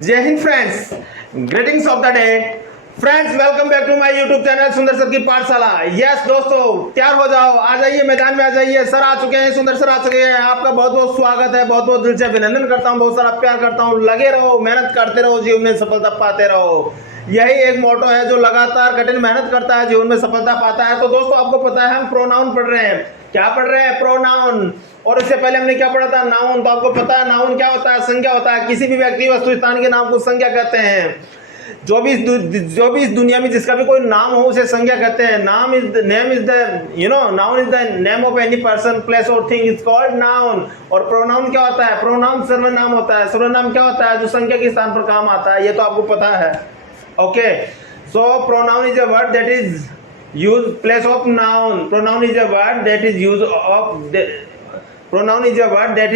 जय हिंद friends, greetings of the day friends. Welcome back to my YouTube channel Sundar sir की Pathshala. Yes दोस्तों, तैयार हो जाओ, आ जाइए मैदान में, आ जाइए। सर आ चुके हैं, सुंदर सर आ चुके हैं। आपका बहुत बहुत स्वागत है, बहुत बहुत दिल से अभिनंदन करता हूं, बहुत सारा प्यार करता हूं। लगे रहो, मेहनत करते रहो, जीवन में सफलता पाते रहो। यही एक मोटो है, जो लगातार कठिन मेहनत करता है जीवन में सफलता पाता है। तो दोस्तों, आपको पता है हम प्रोनाउन पढ़ रहे हैं। क्या पढ़ रहे हैं? प्रोनाउन। और इससे पहले हमने क्या पढ़ा था? नाउन। तो आपको पता है नाउन क्या होता है? संज्ञा होता है। किसी भी व्यक्ति, वस्तु, स्थान के नाम को संज्ञा कहते हैं। जो भी इस दुनिया में जिसका भी कोई नाम हो उसे संज्ञा कहते हैं। नाम is name is the noun is the name of any person, place और थिंग इज कॉल्ड नाउन। और प्रोनाउन क्या होता है? प्रोनाउन सर्वनाम होता है। सर्वनाम क्या होता है? जो संज्ञा के स्थान पर काम आता है। ये तो आपको पता है। Okay, so pronoun is a word that is use place of noun. Pronoun is a word that is use of pronoun is a word that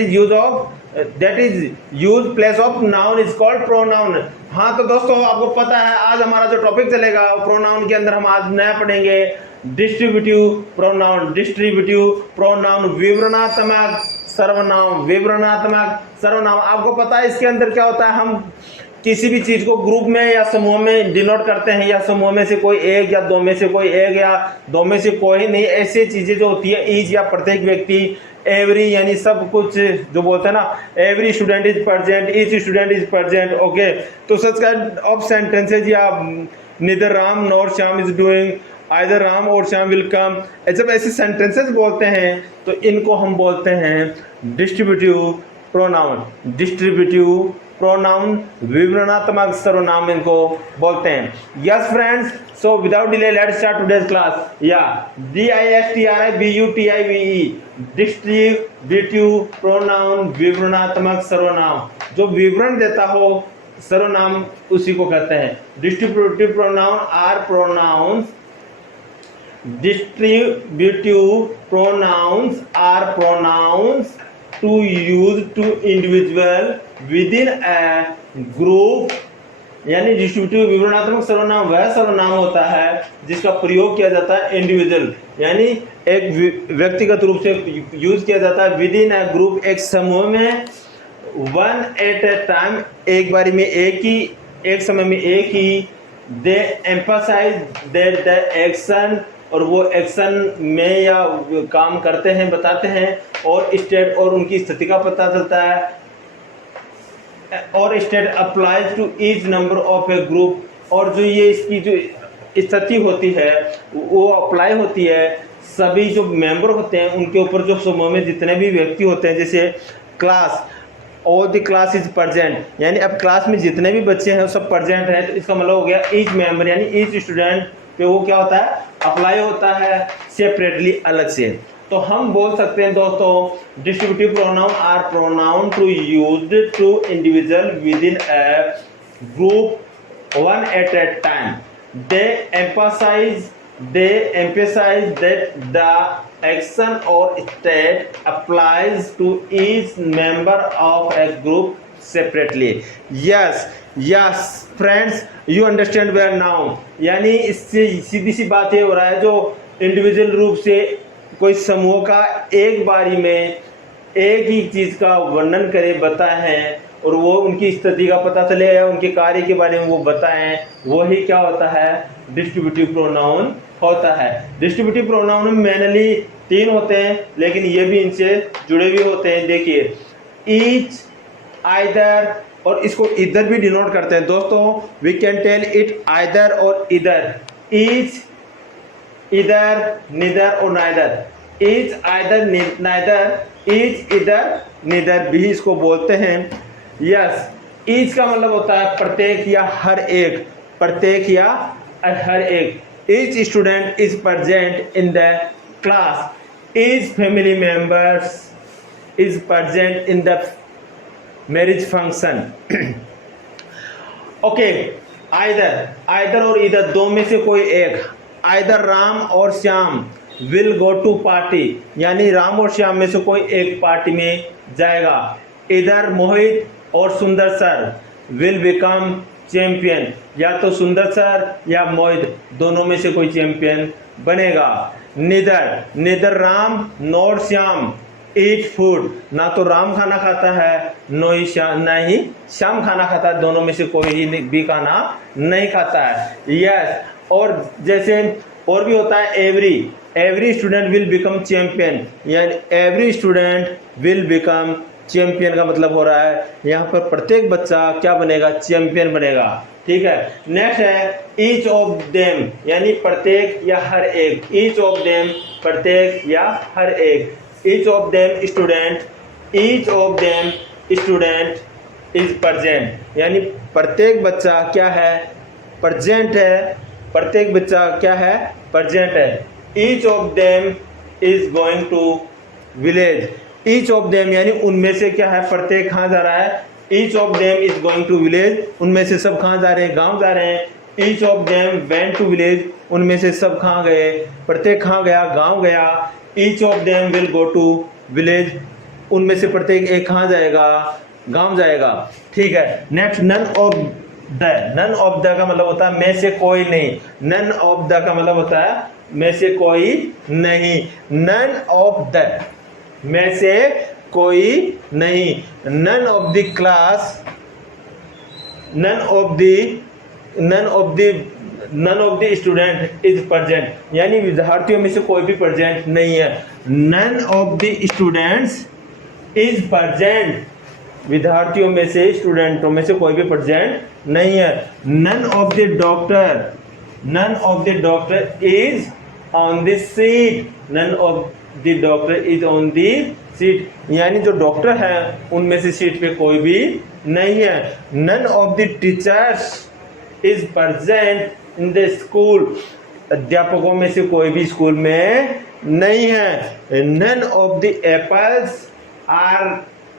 is used place of noun is called pronoun। हाँ तो दोस्तों, आपको पता है आज हमारा जो topic चलेगा प्रोनाउन के अंदर हम आज नया पढ़ेंगे डिस्ट्रीब्यूटिव प्रोनाउन। डिस्ट्रीब्यूटिव प्रोनाउन, विवरणात्मक सर्वनाम। विवरणात्मक सर्वनाम, आपको पता है इसके अंदर क्या होता है? हम किसी भी चीज को ग्रुप में या समूह में डिनोट करते हैं, या समूह में से कोई एक, या दो में से कोई एक, या दो में से कोई नहीं। ऐसी चीजें जो होती है, ईच या प्रत्येक व्यक्ति, एवरी यानी सब कुछ, जो बोलते हैं ना, every student is present, each student is present. Okay, तो सच काइंड ऑफ सेंटेंसेज, या neither Ram nor Shyam is doing, either Ram or Shyam will come, जब ऐसे सेंटेंसेस बोलते हैं तो इनको हम बोलते हैं डिस्ट्रीब्यूटिव प्रोनाउन। डिस्ट्रीब्यूटिव प्रोनाउन, विवरणात्मक सर्वनाम इनको बोलते हैं। Yes friends, so without delay let's start today's class. या DISTRIBUTIVE, डिस्ट्रीब्यूटिव प्रोनाउन, विवरणात्मक सर्वनाम। जो विवरण देता हो सर्वनाम, उसी को कहते हैं distributive pronoun. Are pronouns, distributive pronouns are pronouns to use to individual within a group। यानी डिस्ट्रीब्यूटिव विवरणात्मक सर्वनाम वह सर्वनाम होता है जिसका प्रयोग किया जाता है इंडिविजुअल, यानी एक व्यक्तिगत रूप से यूज किया जाता है विद इन अ ग्रुप, एक समूह में, वन एट ए टाइम, एक बारी में एक समय में एक ही। दे एम्फसाइज दैट द एक्शन, और वो एक्शन में या काम करते हैं, बताते हैं। और स्टेट, और उनकी स्थिति का पता चलता है। और state applies to each number of a group, और जो ये इसकी जो स्थिति होती है वो अप्लाई होती है सभी जो मेंबर होते हैं उनके ऊपर, जो समूह में जितने भी व्यक्ति होते हैं। जैसे class, all the class is present, यानी अब क्लास में जितने भी बच्चे हैं वो सब प्रेजेंट हैं, तो इसका मतलब हो गया ईच मेंबर यानी ईच स्टूडेंट पे वो क्या होता है? अप्लाई होता है सेपरेटली, अलग से। तो हम बोल सकते हैं दोस्तों, distributive pronoun are pronoun to used to individual within a group one at a time. They emphasize that the action or state applies to each member of a group separately। yes friends, you understand where now। यानी इससे सीधी सी बात ये हो रहा है, जो individual रूप से कोई समूह का एक बारी में एक ही चीज का वर्णन करे, बताएं, और वो उनकी स्थिति का पता चले, उनके कार्य के बारे में वो बताएं, वही क्या होता है? डिस्ट्रीब्यूटिव प्रोनाउन होता है। डिस्ट्रीब्यूटिव प्रोनाउन में मेनली 3 होते हैं, लेकिन ये भी इनसे जुड़े भी होते हैं। देखिए, ईच, आइदर, और इसको इधर भी डिनोट करते हैं दोस्तों। We can tell it either और इधर। ईच, इधर, निदर और neither. Each, either, neither, each, either, neither भी इसको बोलते हैं। यस, ईच का मतलब होता है प्रत्येक या हर एक, प्रत्येक या हर एक। Each student is present in the class. Each family members is present in the marriage function. Okay, either और इधर, दो में से कोई एक। Either Ram or Shyam will go to party, यानी राम और श्याम में से कोई एक पार्टी में जाएगा। इधर मोहित और सुंदर सर विल बिकम चैंपियन, या तो सुंदर सर या मोहित दोनों में से कोई चैंपियन बनेगा। Neither Ram nor Shyam eat food, ना तो राम खाना खाता है ना ही श्याम खाना खाता है, दोनों में से कोई ही भी खाना नहीं खाता है। यस, और जैसे और भी होता है every student will become champion, यानी every student will become champion का मतलब हो रहा है यहाँ पर प्रत्येक बच्चा क्या बनेगा, चैंपियन बनेगा। ठीक है, नेक्स्ट है ईच ऑफ देम, यानी प्रत्येक या हर एक, ईच ऑफ देम प्रत्येक या हर एक, each of them student, each of them student is present, यानी प्रत्येक बच्चा क्या है, प्रेजेंट है, प्रत्येक बच्चा क्या है, प्रेजेंट है। Each of them is going to village, each of them यानी उनमें से क्या है, प्रत्येक कहाँ जा रहा है, each of them is going to village, उनमें से सब कहाँ जा रहे हैं, गांव जा रहे हैं। Each of them went to village, उनमें से सब कहाँ गए, प्रत्येक कहाँ गया, गांव गया। Each of them will go to village, उनमें से प्रत्येक एक कहाँ जाएगा, गांव जाएगा। ठीक है, next none of the, none of the का मतलब होता है में से कोई नहीं, नन ऑफ द का मतलब होता है में से कोई नहीं, नन ऑफ द में से कोई नहीं। None of the class, none of the student is present, यानी विद्यार्थियों में से कोई भी प्रेजेंट नहीं है। None of the students is present, विद्यार्थियों में से, स्टूडेंटों में से कोई भी प्रेजेंट नहीं है। None of the doctor, none of the doctor is on the seat, none of the doctor is on the seat, यानी जो डॉक्टर है उनमें से सीट पे कोई भी नहीं है। None of the teachers is present in the school, अध्यापकों में से कोई भी स्कूल में नहीं है। None of the apples are,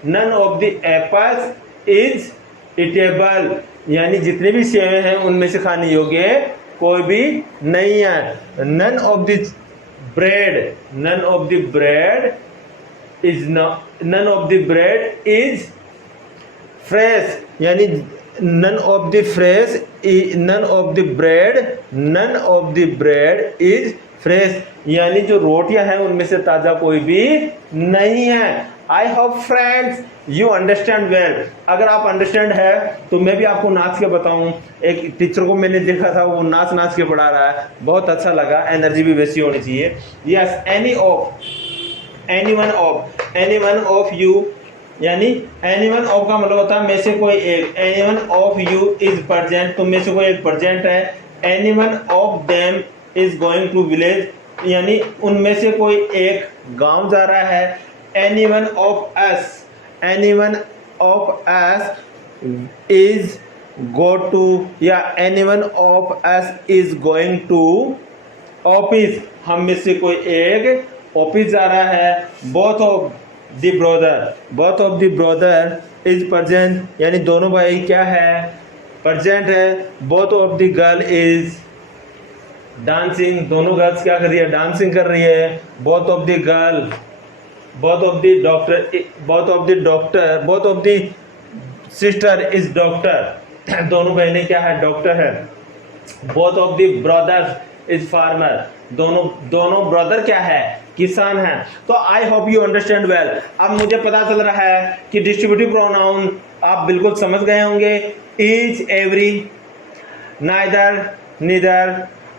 none of the apples is eatable, यानी जितने भी सेब हैं उनमें से खाने योग्य कोई भी नहीं है। None of the bread, none of the bread is none of the bread is fresh, यानी none of the fresh, none of the bread, none of the bread is fresh, यानी जो रोटियां हैं उनमें से ताजा कोई भी नहीं है। I hope friends you understand well. अगर आप अंडरस्टैंड है तो मैं भी आपको नाच के बताऊं। एक टीचर को मैंने देखा था, वो नाच के पढ़ा रहा है, बहुत अच्छा लगा, एनर्जी भी वैसी होनी चाहिए। Yes, any one of you, यानी एनी वन ऑफ का मतलब होता है में से कोई एक, any one of you is present, तुम में से कोई एक प्रेजेंट है। Any one of them is going to village, यानी उनमें से कोई एक गांव जा रहा है। Any one of us, any one of us is go to, या any one of us is going to office, हम में से कोई एक ऑफिस जा रहा है। Both of the brother is present, यानी दोनों भाई क्या है, प्रेजेंट है। Both of the girl is dancing, दोनों गर्ल्स क्या कर रही है, डांसिंग कर रही है। Both of the girl, both of the doctor, both of the sister is doctor, दोनों बहनें क्या है, डॉक्टर है। Both of the brothers is farmer, दोनों ब्रदर क्या है, किसान है। तो आई होप यू अंडरस्टैंड वेल। अब मुझे पता चल रहा है कि डिस्ट्रीब्यूटिव प्रोनाउन आप बिल्कुल समझ गए होंगे। Each, every, neither, neither,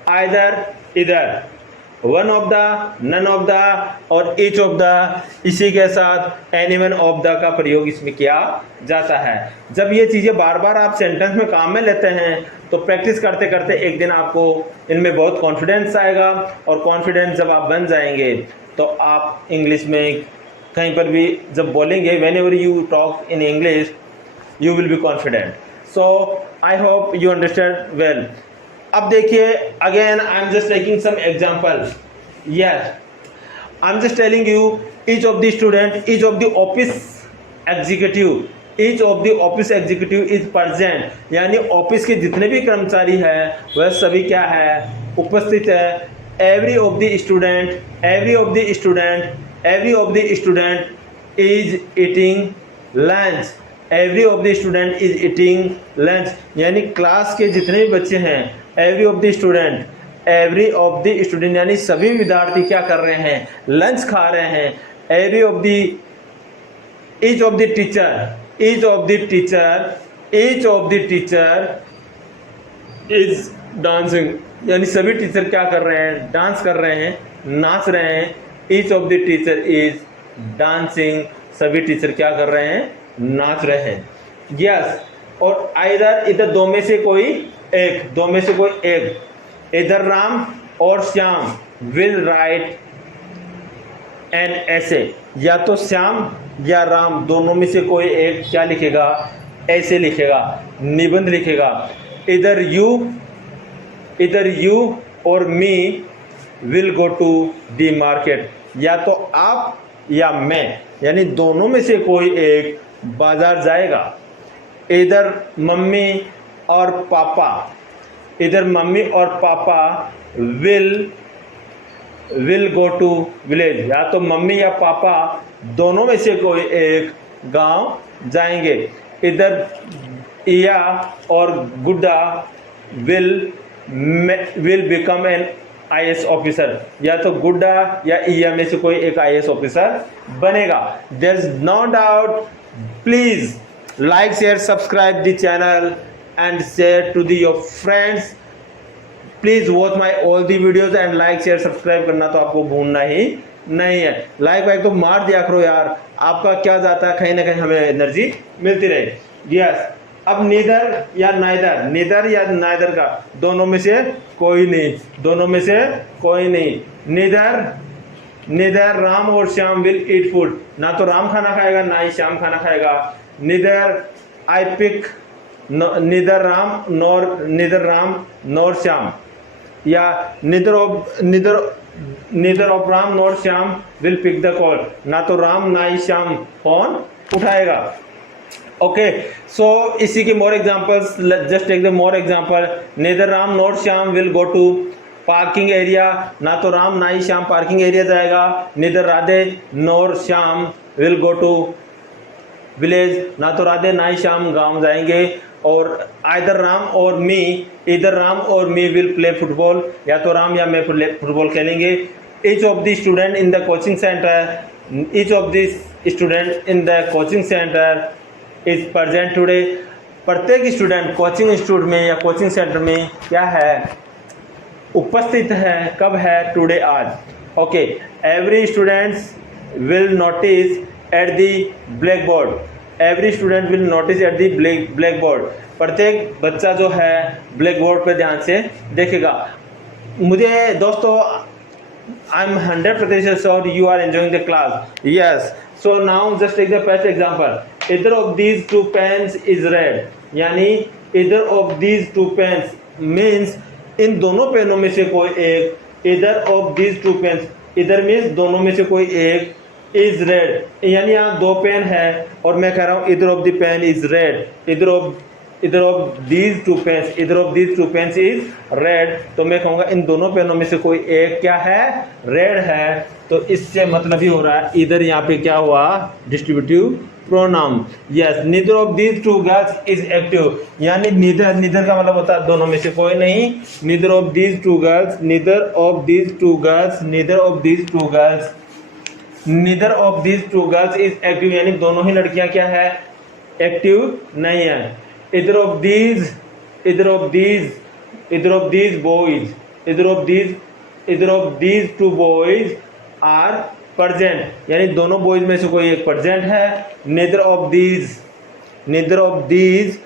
either, either, one of the, none of the और ईच ऑफ द, इसी के साथ एनी वन ऑफ द का प्रयोग इसमें किया जाता है। जब ये चीज़ें बार बार आप सेंटेंस में काम में लेते हैं तो प्रैक्टिस करते करते एक दिन आपको इनमें बहुत कॉन्फिडेंस आएगा, और कॉन्फिडेंस जब आप बन जाएंगे तो आप इंग्लिश में कहीं पर भी जब बोलेंगे, whenever you talk in English you will be confident. So I hope you understand well. अब देखिए, again I am just taking some examples. Yes, I am just telling you each of the student, each of the office executive, each of the office executive is present, यानी office के जितने भी कर्मचारी हैं वह सभी क्या है, उपस्थित है। Every of the student, every of the student, every of the student is eating lunch, every of the student is eating lunch, यानी क्लास के जितने भी बच्चे हैं, every of the student, every of the student यानी सभी विद्यार्थी क्या कर रहे हैं, लंच खा रहे हैं। every of the each of the teacher each of the teacher each of the teacher is dancing, यानी सभी टीचर क्या कर रहे हैं, डांस कर रहे हैं, नाच रहे हैं। each of the teacher is dancing, सभी टीचर क्या कर रहे हैं, नाच रहे हैं। यस, और इधर दो में से कोई एक, इधर Ram or Shyam will write N ऐसे, या तो श्याम या राम दोनों में से कोई एक क्या लिखेगा, ऐसे लिखेगा, निबंध लिखेगा। Either you or me will go to the market, या तो आप या मैं, यानी दोनों में से कोई एक बाजार जाएगा। इधर मम्मी और पापा विल गो टू विलेज, या तो मम्मी या पापा दोनों में से कोई एक गांव जाएंगे। इधर इया और गुड्डा will become an IAS officer, या तो गुड्डा या इया में से कोई एक IAS ऑफिसर बनेगा। There is no doubt. Please like, share, subscribe the channel and share to your friends. Please watch my all the videos and like, share, subscribe करना तो आपको भूलना ही नहीं है। लाइक वाइक तो मार दिया करो यार, आपका क्या जाता है, कहीं ना कहीं हमें एनर्जी मिलती रहे। यस, अब नीदर या नाइदर का दोनों में से कोई नहीं। Neither Ram or Shyam will eat food, ना तो राम खाना खाएगा ना ही श्याम खाना खाएगा। Neither I pick, neither Ram nor Shyam, या neither of Ram nor Shyam will pick the call, ना तो राम ना ही श्याम फोन उठाएगा। ओके, सो इसी के more examples, just take the more example. Neither Ram nor Shyam will go to parking area, ना तो राम ना ही श्याम पार्किंग एरिया जाएगा। Neither Radhe nor Shyam will go to village, ना तो राधे ना ही श्याम गांव जाएंगे। और इधर राम और मी विल प्ले फुटबॉल, या तो राम या मैं फुटबॉल खेलेंगे। Each of the student in the coaching centre is present today, प्रत्येक स्टूडेंट कोचिंग इंस्टीट्यूट में या कोचिंग सेंटर में क्या है, उपस्थित है। कब है, टुडे, आज। Okay, every students will notice at the black board, प्रत्येक बच्चा जो है ब्लैक बोर्ड पर ध्यान से देखेगा। मुझे दोस्तों, I am 100% sure you are enjoying the class. Yes, so now just take the first example. Either of these two pens is red, यानी either of these two pens means इन दोनों पेनों में से कोई एक। Either of these two pens, either means दोनों में से कोई एक, इज रेड, यानी यहाँ दो पेन है और मैं कह रहा हूँ either of the pen is red. Either of these two pens is red, तो मैं कहूँगा इन दोनों पेनों में से कोई एक क्या है, रेड है। तो इससे मतलब ही हो रहा है इधर यहाँ पे क्या हुआ, distributive pronoun. Yes, neither of these two girls is active, यानी नीदर का मतलब होता है दोनों में से कोई नहीं। Neither of these two girls is active, यानी दोनों ही लड़कियां क्या है, एक्टिव नहीं है। Either of these two boys are present, यानी दोनों बॉयज में से कोई एक प्रेजेंट है। Neither of these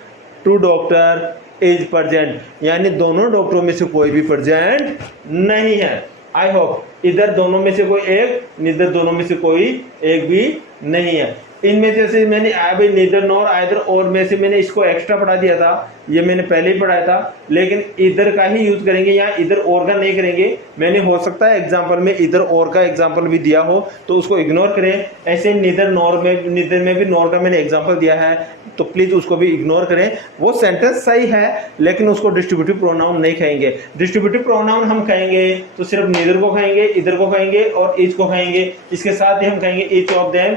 two doctor is present, यानी दोनों डॉक्टरों में से कोई भी प्रेजेंट नहीं है। आई होप इधर दोनों में से कोई एक, नीदर दोनों में से कोई एक भी नहीं है। इनमें जैसे मैंने अभी नीदर नॉर आइदर और में से मैंने इसको एक्स्ट्रा पढ़ा दिया था, ये मैंने पहले ही पढ़ाया था, लेकिन इधर का ही यूज करेंगे, यहाँ इधर और का नहीं करेंगे। मैंने हो सकता है एग्जाम्पल में इधर और का एग्जाम्पल भी दिया हो तो उसको इग्नोर करें। ऐसे नीदर में भी नॉर का मैंने एग्जाम्पल दिया है तो प्लीज उसको भी इग्नोर करें। वो सेंटेंस सही है लेकिन उसको डिस्ट्रीब्यूटिव प्रोनाउन नहीं कहेंगे। डिस्ट्रीब्यूटिव प्रोनाउन हम कहेंगे तो सिर्फ नीदर को कहेंगे, इधर को कहेंगे और ईच को कहेंगे। इसके साथ ही हम कहेंगे each of them,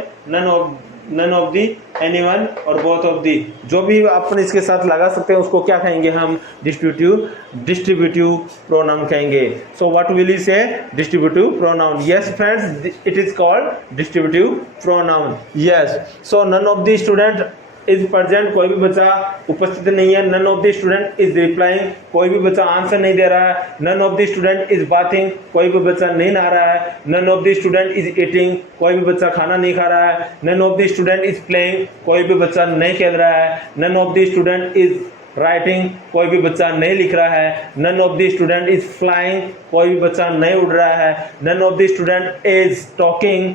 none of the, anyone और बोथ ऑफ दी, जो भी अपन इसके साथ लगा सकते हैं उसको क्या कहेंगे हम, डिस्ट्रीब्यूटिव प्रोनाउन कहेंगे. So what will you say, distributive pronoun. Yes friends, it is called distributive pronoun. Yes. So none of the student is present, कोई भी बच्चा उपस्थित नहीं है. None of the student is replying, कोई भी बच्चा आंसर नहीं दे रहा है. None of the student is bathing, कोई भी बच्चा नहीं नहा रहा है. None of the student is eating, कोई भी बच्चा खाना नहीं खा रहा है. None of the student is playing, कोई भी बच्चा नहीं खेल रहा है. None of the student is writing, कोई भी बच्चा नहीं लिख रहा है. None of the student is flying, कोई भी बच्चा नहीं उड़ रहा है. None of the student is talking,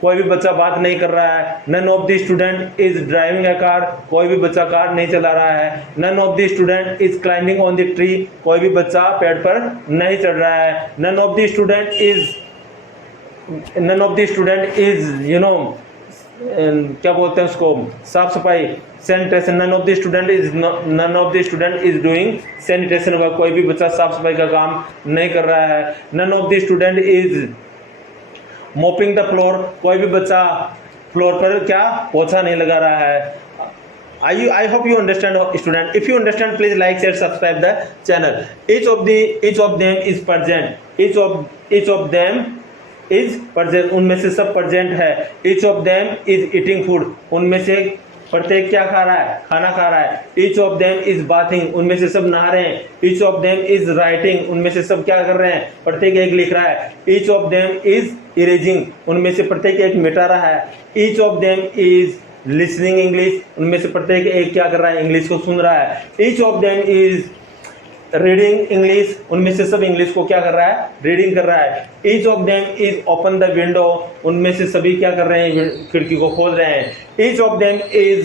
कोई भी बच्चा बात नहीं कर रहा है. None of the student is driving a car, कोई भी बच्चा कार नहीं चला रहा है. None of the student is climbing on the tree, कोई भी बच्चा पेड़ पर नहीं चढ़ रहा है. None of the student is you know क्या बोलते हैं उसको, साफ सफाई, sanitation. None of the student is doing sanitation work, कोई भी बच्चा साफ सफाई का काम नहीं कर रहा है. None of the student is mopping the floor, कोई भी बच्चा फ्लोर पर क्या पोछा नहीं लगा रहा है. I hope you understand, student. If you understand, please like, share, subscribe the channel. Each of them is present. Each of them is present. उनमें से सब present है. Each of them is eating food. उनमें से प्रत्येक क्या खा रहा है, खाना खा रहा है. Each of them is bathing, उनमें से सब नहा रहे हैं. Each of them is writing, उनमें से सब क्या कर रहे हैं, प्रत्येक एक लिख रहा है. Each of them is erasing, उनमें से प्रत्येक एक मिटा रहा है. Each of them is listening English, उनमें से प्रत्येक एक क्या कर रहा है, इंग्लिश को सुन रहा है. Each of them is reading English, उनमें से सब इंग्लिश को क्या कर रहा है, रीडिंग कर रहा है. Each of them is open the window, उनमें से सभी क्या कर रहे हैं, खिड़की को खोल रहे हैं. Each of them is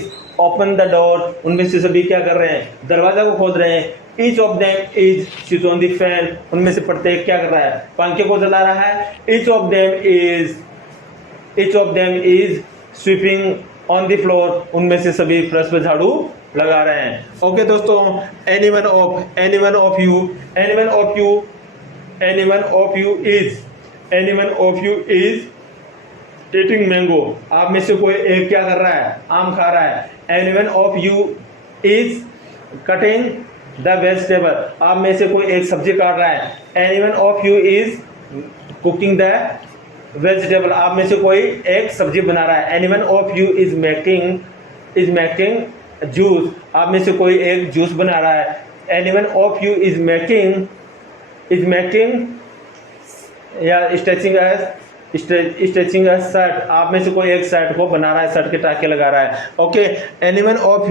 open the door, उनमें से सभी क्या कर रहे हैं, दरवाजा को खोल रहे हैं. Each of them is switch on the fan, उनमें से प्रत्येक क्या कर रहा है, पंखे को चला रहा है. Each of them is sweeping on the floor, उनमें से सभी फर्श पर झाड़ू लगा रहे हैं. ओके दोस्तों, anyone of you is eating mango, आप में से कोई एक क्या कर रहा है, आम खा रहा है. Anyone of you is cutting the vegetable, आप में से कोई एक सब्जी काट रहा है. Anyone of you is cooking the vegetable, आप में से कोई एक सब्जी बना रहा है. Anyone of you is making juice, आप में से कोई एक जूस बना रहा है. Anyone of you is making या स्ट्रेचिंग अ शर्ट, आप में से कोई एक शर्ट को बना रहा है, शर्ट के टाके लगा रहा है. Okay. Anyone of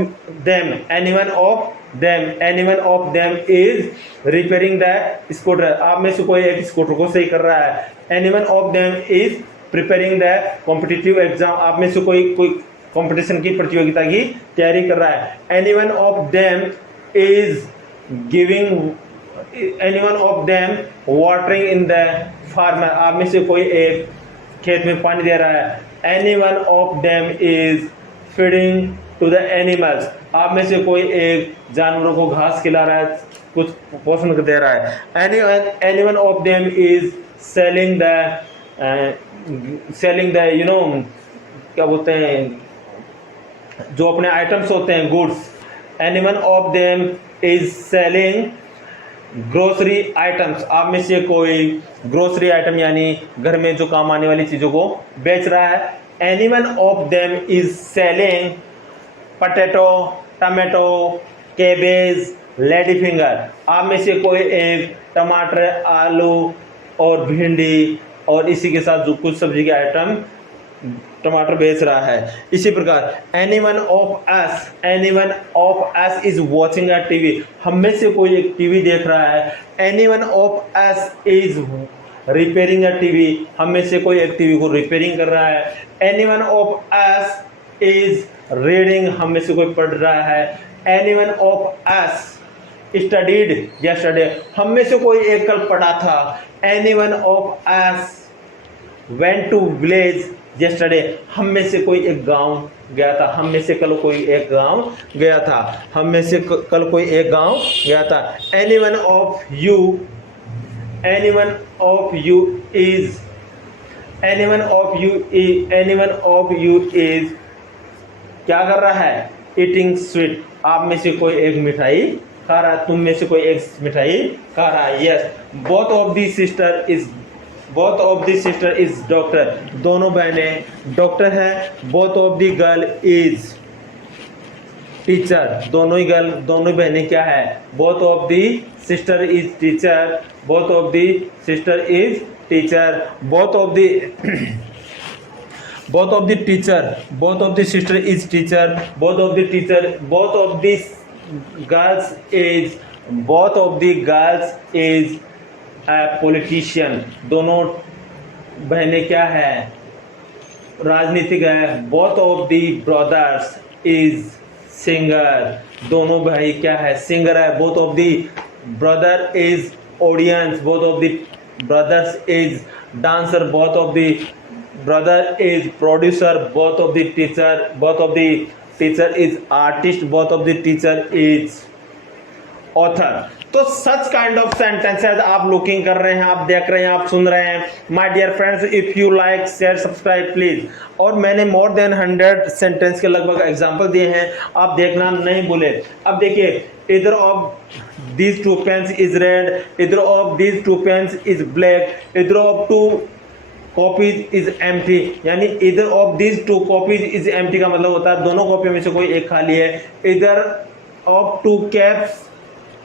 them is repairing the scooter, आप में से कोई एक स्कूटर को सही कर रहा है. Anyone of them is preparing the competitive exam, आप में से कोई कंपटीशन की प्रतियोगिता की तैयारी कर रहा है. Anyone of them watering in the farmer, आप में से कोई एक खेत में पानी दे रहा है. Anyone of them is feeding to the animals, आप में से कोई एक जानवरों को घास खिला रहा है, कुछ पोषण दे रहा है. Anyone of them is selling the you know क्या बोलते हैं, जो अपने आइटम्स होते हैं, goods. Anyone of them is selling grocery items, आप में से कोई ग्रोसरी आइटम यानी घर में जो काम आने वाली चीज़ों को बेच रहा है. Anyone of them is selling potato, tomato, cabbage, lady finger, आप में से कोई एक टमाटर, आलू और भिंडी और इसी के साथ जो कुछ सब्जी के आइटम टमाटर बेच रहा है. इसी प्रकार anyone of us is watching a TV, हम में से कोई एक टीवी देख रहा है. Anyone of us is repairing a TV, हम में से कोई एक टीवी को रिपेयरिंग कर रहा है. Anyone of us is reading, हम में से कोई पढ़ रहा है. Anyone of us studied yesterday, हम में से कोई एक कल पढ़ा था. Anyone of us went to village yesterday, हम में से कोई एक गांव गया था. हम में से कल कोई एक गांव गया था. हम में से कल कोई एक गांव गया था. Anyone of you is anyone of you is क्या कर रहा है, ईटिंग स्वीट, आप में से कोई एक मिठाई खा रहा है, तुम में से कोई एक मिठाई खा रहा है। Yes, both of the sister is doctor, दोनों बहनें डॉक्टर है। Both of the girl is teacher, दोनों ही बहनें क्या है, both of the sister is teacher, both of the sister is teacher, both of the sister is teacher, both of the girls is a politician, दोनों बहनें क्या है, राजनीतिक है। both of the brothers is singer, दोनों भाई क्या है, सिंगर है। both of the brother is audience, both of the brothers is dancer, both of the brother is producer, both of the teacher is artist, both of the teacher is author। तो such kind of sentences आप looking कर रहे हैं, आप देख रहे हैं, आप सुन रहे हैं। My dear friends, if you like share subscribe please. और मैंने मोर देन 100 सेंटेंस के लगभग एग्जांपल दिए हैं, आप देखना नहीं भूले। अब देखिए, इधर of these two pens is red, either of these two pens is black, either of two copies is empty, यानी either of these two copies is empty का मतलब होता है दोनों कॉपी में से कोई एक खाली है। either of two caps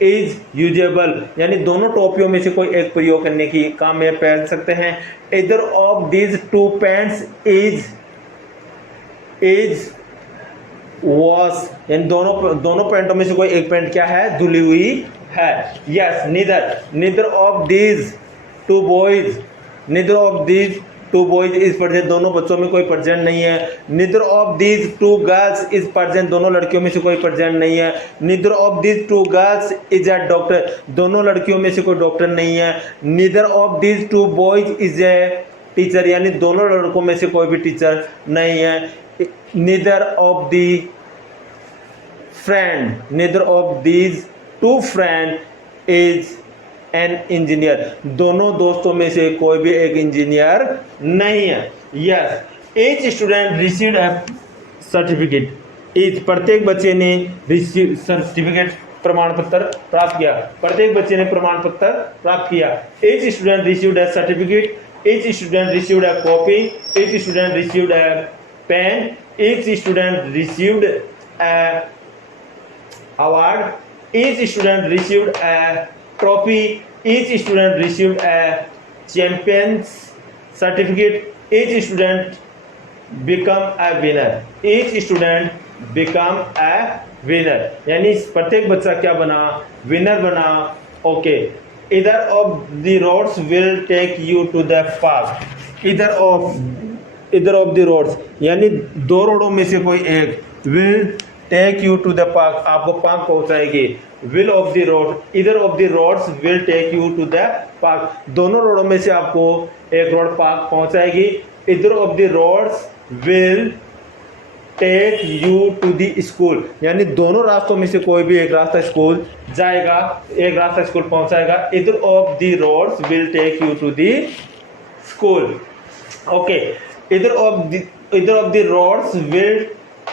is usable, यानी दोनों टोपियों में से कोई एक प्रयोग करने की काम में पहन सकते हैं। either of these two pants is wash, यानी दोनों पैंटों में से कोई एक पैंट क्या है, धुली हुई है। Yes, neither of these two boys is present, दोनों बच्चों में कोई प्रेजेंट नहीं है। Neither of these two girls is present, दोनों लड़कियों में से कोई प्रेजेंट नहीं है। Neither of these two girls is a doctor, दोनों लड़कियों में से कोई डॉक्टर नहीं है। Neither of these two boys is a teacher, यानी दोनों लड़कों में से कोई भी टीचर नहीं है। neither of these two friend is an engineer, दोनों दोस्तों में से कोई भी एक इंजीनियर नहीं है। Yes, each student received a certificate, each प्रत्येक बच्चे ने रिसीव सर्टिफिकेट प्रमाण पत्र प्राप्त किया, प्रत्येक बच्चे ने प्रमाण पत्र प्राप्त किया। each student received a certificate, each student received a copy, each student received a pen, each student received a award, each student received a trophy, each student received a champion's certificate, each student become a winner, each student become a winner, यानी प्रत्येक बच्चा क्या बना, winner बना। Okay, either of the roads will take you to the park, either of the roads यानी दो रोडों में से कोई एक, will take you to the park आपको पार्क पहुंचाएगी। will of the road, either of the roads will take you to the park, दोनों रोडों में से आपको एक रोड पार्क पहुंचाएगी। either of the roads will take you to the school, यानी दोनों रास्तों में से कोई भी एक रास्ता स्कूल जाएगा, एक रास्ता स्कूल पहुंचाएगा। either of the roads will take you to the school। Okay, either of the roads will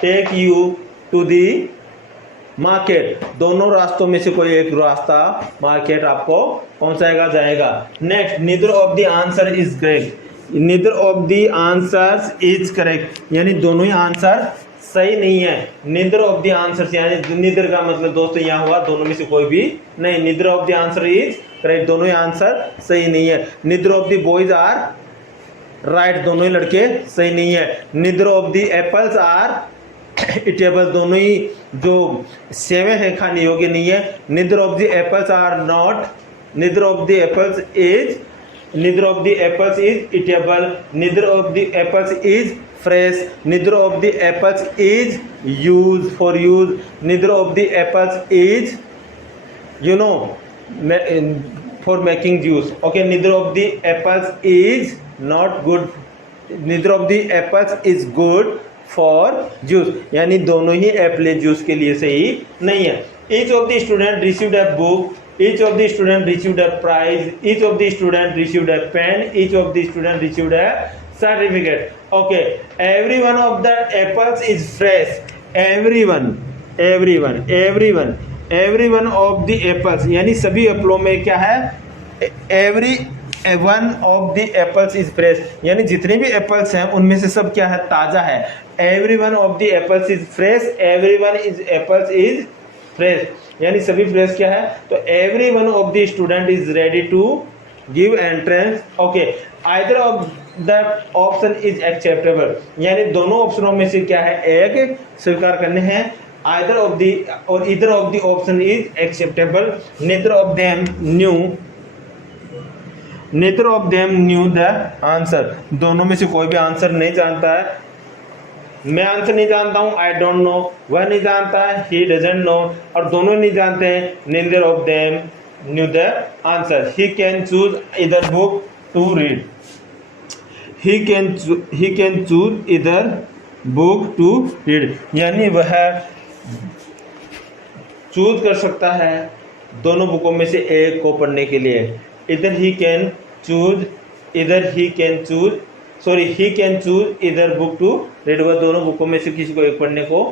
take you to the market, दोनों रास्तों में से कोई एक रास्ता मार्केट आपको पहुंचाएगा, जाएगा। Next, neither of the answer is correct, neither of the answers is correct, यानी दोनों ही आंसर सही नहीं है। neither of the answers यानी neither का मतलब दोस्तों यहाँ हुआ दोनों में से कोई भी नहीं। neither of the answer is correct, दोनों ही आंसर सही नहीं है। neither of the boys are right, दोनों ही लड़के सही नहीं है। neither of the apples are eatable, दोनों ही जो सेवें हैं खाने योग्य नहीं है। neither of the apples are not, neither of the apples is eatable, neither of the apples is fresh, neither of the apples is used for use, neither of the apples is for making juice। okay, neither of the apples is not good, neither of the apples is good for juice, यानी दोनों ही Apple juice के लिए सही नहीं है। each of the student received a book, each of the student received a prize, each of the student received a pen, each of the student received a certificate. Okay, every one of the apples is fresh. Everyone of the apples, यानी सभी एप्पलों में क्या है, every one of the apples is fresh, यानी जितने भी apples हैं उनमें से सब क्या है, ताजा है. Every one of the apples is fresh, every one is apples is fresh, यानी सभी फ्रेश क्या है. तो every one of the student is ready to give entrance. Okay, either of the option is acceptable, यानी दोनों ऑप्शनों में से क्या है, एक स्वीकार करने हैं. आइदर ऑफ द और either of the option is acceptable. Neither of them knew the answer, दोनों में से कोई भी आंसर नहीं जानता है. मैं आंसर नहीं जानता हूँ, आई डोंट नो, वह नहीं जानता है, ही डजंट नो, और दोनों नहीं जानते हैं, neither of them knew the answer. He can choose either book to read. He can choose either book to read, यानी वह चूज कर सकता है दोनों बुकों में से एक को पढ़ने के लिए. he can choose either book to read, वह दोनों बुकों में से किसी को एक पढ़ने को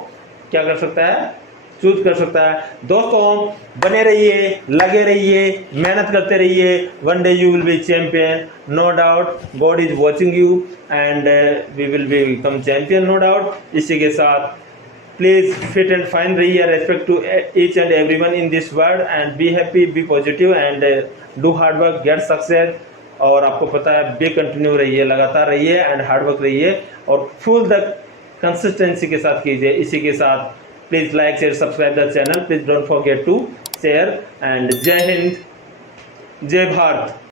क्या कर सकता है, चूज कर सकता है. दोस्तों बने रहिए, लगे रहिए, मेहनत करते रहिए. One day you will be champion, no doubt. God is watching you and we will become champion, no doubt. इसी के साथ प्लीज फिट एंड फाइन रहिए. Respect to each and everyone in this world and be happy, be positive and do hard work, get success. और आपको पता है, B continue रहिए, लगातार रहिए एंड हार्ड वर्क रहिए और फुल द कंसिस्टेंसी के साथ कीजिए. इसी के साथ please like, share, subscribe the channel. Please don't forget to share and जय हिंद, जय भारत.